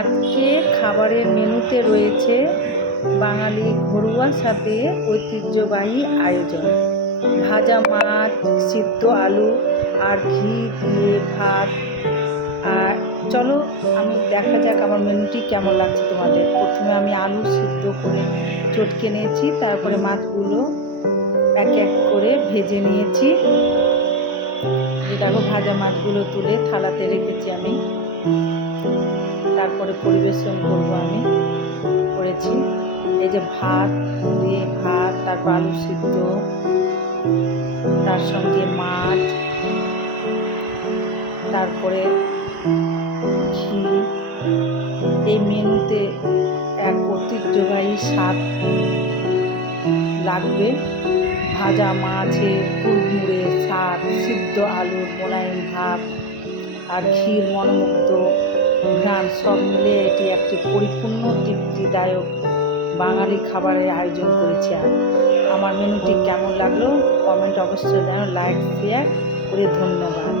আজকে খাবারের মেনুতে রয়েছে বাঙালি ঘরোয়া সাথে ঐতিহ্যবাহী আয়োজন। ভাজা মাছ, সিদ্ধ আলু আর ঘি দিয়ে ভাত। আর চলো, আমি দেখা যাক আমার মেনুটি কেমন লাগছে তোমাদের। প্রথমে আমি আলু সিদ্ধ করে চটকে নিয়েছি, তারপরে মাছগুলো এক এক করে ভেজে নিয়েছি। দেখো, ভাজা মাছগুলো তুলে থালাতে রেখেছি আমি। তারপরে পরিবেশন করব আমি। করেছি। এই যে ভাত দিয়ে ভাত, তারপর আলু সিদ্ধ, তার সঙ্গে মাছ, তারপরে ঘি। এই মেনুতে এক ঐতিহ্যবাহী স্বাদ লাগবে। ভাজা মাছের কুড়মুড়ে স্বাদ সিদ্ধ আলুর মোলায়েম ভাব, আর ঘির মনোমুগ্ধ ঘ্রাণ সব মিলে এটি একটি পরিপূর্ণ তৃপ্তিদায়ক বাঙালি খাবারের আয়োজন করেছি আমার মেনুটি কেমন লাগল? কমেন্ট অবশ্যই জানো লাইক শেয়ার করে ধন্যবাদ।